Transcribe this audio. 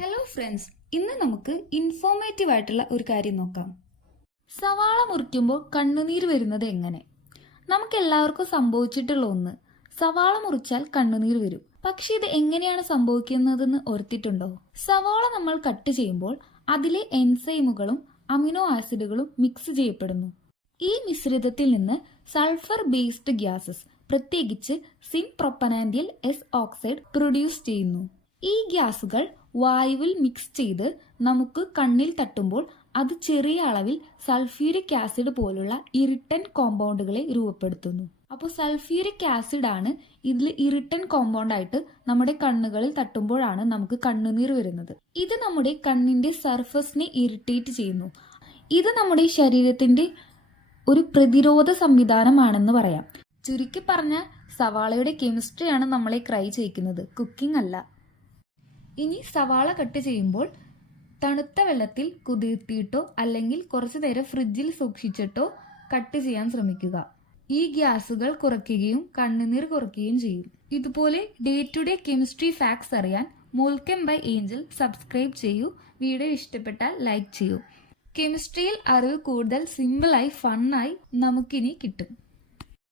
Hello friends ഇന്ന് നമുക്ക് informative ആയിട്ടുള്ള ഒരു കാര്യം നോക്കാം. സവാള മുറിക്കുമ്പോൾ കണ്ണുനീർ വരുന്നത് എങ്ങനെ? നമുക്ക് എല്ലാവർക്കും സംഭവിച്ചിട്ടുള്ള ഒന്ന് സവാള മുറിച്ചാൽ കണ്ണുനീർ വരും. പക്ഷെ ഇത് എങ്ങനെയാണ് സംഭവിക്കുന്നതെന്ന് ഓർത്തിട്ടുണ്ടോ? സവാള നമ്മൾ കട്ട് ചെയ്യുമ്പോൾ അതിലെ എൻസൈമുകളും അമിനോ ആസിഡുകളും മിക്സ് ചെയ്യപ്പെടുന്നു. ഈ മിശ്രിതത്തിൽ നിന്ന് സൾഫർ ബേസ്ഡ് ഗ്യാസസ് പ്രത്യേകിച്ച് syn propanethial S oxide produce ചെയ്യുന്നു. ഈ ഗ്യാസുകൾ വായുവിൽ മിക്സ് ചെയ്ത് നമുക്ക് കണ്ണിൽ തട്ടുമ്പോൾ അത് ചെറിയ അളവിൽ സൾഫ്യൂരിക് ആസിഡ് പോലുള്ള ഇറിട്ടൻ കോമ്പൗണ്ടുകളെ രൂപപ്പെടുത്തുന്നു. അപ്പോൾ സൾഫ്യൂരിക് ആസിഡ് ആണ് ഇതിൽ ഇറിട്ടൻ കോമ്പൗണ്ട് ആയിട്ട് നമ്മുടെ കണ്ണുകളിൽ തട്ടുമ്പോഴാണ് നമുക്ക് കണ്ണുനീർ വരുന്നത്. ഇത് നമ്മുടെ കണ്ണിന്റെ സർഫസിനെ ഇറിറ്റേറ്റ് ചെയ്യുന്നു. ഇത് നമ്മുടെ ശരീരത്തിന്റെ ഒരു പ്രതിരോധ സംവിധാനമാണെന്ന് പറയാം. ചുരുക്കി പറഞ്ഞ സവാളയുടെ കെമിസ്ട്രിയാണ് നമ്മളെ ക്രൈ ചെയ്യിക്കുന്നത്. കുക്കിംഗ് അല്ല. ഇനി സവാള കട്ട് ചെയ്യുമ്പോൾ തണുത്ത വെള്ളത്തിൽ കുതിർത്തിയിട്ടോ അല്ലെങ്കിൽ കുറച്ചു നേരം ഫ്രിഡ്ജിൽ സൂക്ഷിച്ചിട്ടോ കട്ട് ചെയ്യാൻ ശ്രമിക്കുക. ഈ ഗ്യാസുകൾ കുറയ്ക്കുകയും കണ്ണുനീർ കുറയ്ക്കുകയും ചെയ്യും. ഇതുപോലെ day to day chemistry facts അറിയാൻ മൂൽക്കം ബൈ ഏഞ്ചൽ സബ്സ്ക്രൈബ് ചെയ്യൂ. വീഡിയോ ഇഷ്ടപ്പെട്ടാൽ ലൈക്ക് ചെയ്യൂ. കെമിസ്ട്രിയിൽ അറിവ് കൂടുതൽ സിമ്പിളായി ഫണ്ണായി നമുക്കിനി കിട്ടും.